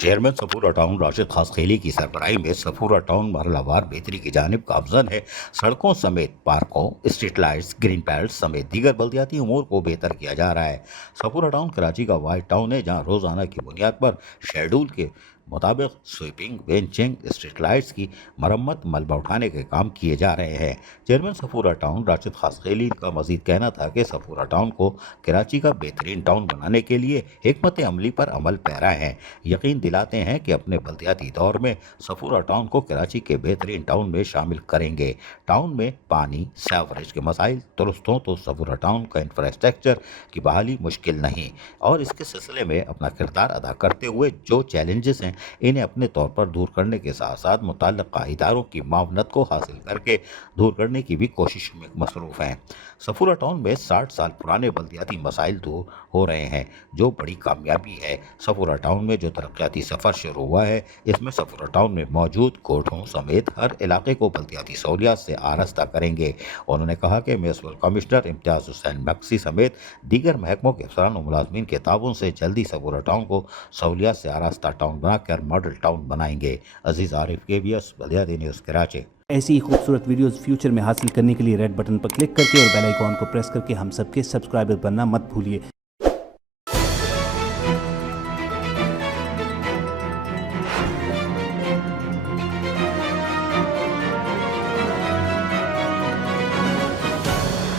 Chairman Safura town Rashid खासखेली की सरबराही में Safura town मरहलावार बेहतरी की जानिब गामजन है। सड़कों समेत पार्कों, स्ट्रीट लाइट्स, ग्रीन बेल्ट समेत दीगर बल्दियाती उमूर को बेहतर किया जा रहा है। सफूरा टाउन कराची का वाइट टाउन है, जहाँ रोजाना की बुनियाद पर शेड्यूल के मुताबिक स्वीपिंग, बेंचिंग, स्ट्रीट लाइट्स की मरम्मत, मलबा उठाने के काम किए जा रहे हैं। चेयरमैन सफूरा टाउन राशिद खासखेली का मजीद कहना था कि सफूरा टाउन को कराची का बेहतरीन टाउन बनाने के लिए हिकमत अमली पर अमल पैरा है। यकीन दिलाते हैं कि अपने बल्दियाती दौर में सफूरा टाउन को कराची के बेहतरीन टाउन में शामिल करेंगे। टाउन में पानी, सीवरेज के मसाइल दुरुस्त हों तो सफूरा टाउन का इंफ्रास्ट्रक्चर की बहाली मुश्किल नहीं, और इसके सिलसिले में अपना किरदार अदा करते हुए जो चैलेंजेस हैं इन्हें अपने तौर पर दूर करने के साथ साथ मुतल्लिक़ा इदारों की मावनत को हासिल करके दूर करने की भी कोशिश में मसरूफ़ हैं। सफूरा टाउन में 60 साल पुराने बल्दियाती मसाइल दूर हो रहे हैं, जो बड़ी कामयाबी है। सफूरा टाउन में जो तरक्याती सफ़र शुरू हुआ है, इसमें सफूरा टाउन में मौजूद कोर्टों समेत हर इलाके को बल्दियाती सहूलियात से आरास्ता करेंगे। उन्होंने कहा कि म्यूनिसिपल कमिश्नर इम्तियाज़ हुसैन मक्सी समेत दीगर महकमों के अफसरान और मुलाजमीन के ताउन से जल्दी सफूरा टाउन को सहूलियात से आरास्ता टाउन बनाकर मॉडल टाउन बनाएंगे। अजीज़ आरिफ, KBS बल्दियाती न्यूज़ कराची। ऐसी ही खूबसूरत वीडियोस फ्यूचर में हासिल करने के लिए रेड बटन पर क्लिक करके और बेल आइकॉन को प्रेस करके हम सबके सब्सक्राइबर बनना मत भूलिए।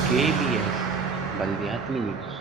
KBS बल्दियाती न्यूज़।